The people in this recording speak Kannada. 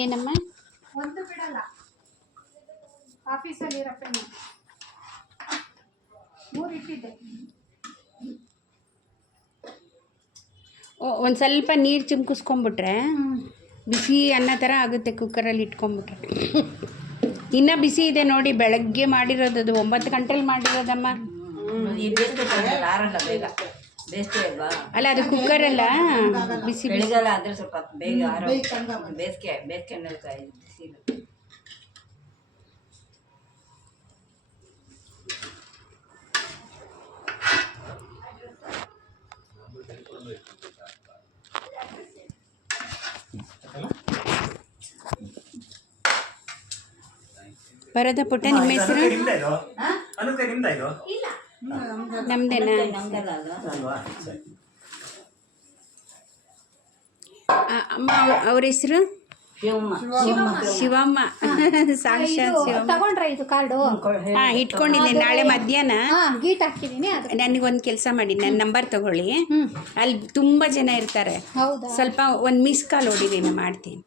ಏನಮ್ಮ ಒಂದು ಬಿಡಲ್ಲ ಆಫೀಸಲ್ಲಿ ಇರೋ ಪೆನ್ನು 3 ಇಟ್ಟಿದ್ದೆ. ಒಂದು ಸ್ವಲ್ಪ ನೀರು ಚಿಮ್ಕಿಸ್ಕೊಂಬಿಟ್ರೆ ಬಿಸಿ ಅನ್ನ ಥರ ಆಗುತ್ತೆ. ಕುಕ್ಕರಲ್ಲಿ ಇಟ್ಕೊಂಬಿಟ್ರೆ ಇನ್ನೂ ಬಿಸಿ ಇದೆ ನೋಡಿ. ಬೆಳಗ್ಗೆ ಮಾಡಿರೋದು, 9 ಗಂಟೆಲಿ ಮಾಡಿರೋದಮ್ಮ. ಅಲ್ಲ ಅದು ಕುಕ್ಕರಲ್ಲ, ಬಿಸಿ ಬೆಳಿಗ್ಗೆ ಆದರೆ ಸ್ವಲ್ಪ ಬೇಗ ಬೇಸಿಗೆ ಬರೋದ ಪುಟ್ಟ ನಿಮ್ಮ ಹೆಸರು? ನಮ್ದೇನಾ? ಅಮ್ಮ ಅವ್ರ ಹೆಸರು ಶಿವಮ್ಮ. ಸಾಕ್ಷಾತ್ ಶಿವಮ್ಮ. ತಗೊಂಡ್ರೆ ಇದು ಕಾರ್ಡು? ಹಾಂ, ಇಟ್ಕೊಂಡಿದ್ದೀನಿ. ನಾಳೆ ಮಧ್ಯಾಹ್ನ ಗೀಟ್ ಹಾಕಿದ್ದೀನಿ. ನನಗೊಂದು ಕೆಲಸ ಮಾಡಿ, ನನ್ನ ನಂಬರ್ ತಗೊಳ್ಳಿ. ಅಲ್ಲಿ ತುಂಬ ಜನ ಇರ್ತಾರೆ. ಹೌದಾ? ಸ್ವಲ್ಪ ಒಂದು ಮಿಸ್ ಕಾಲ್ ಹೊಡಿರಿ, ನಾನು ಮಾಡ್ತೀನಿ.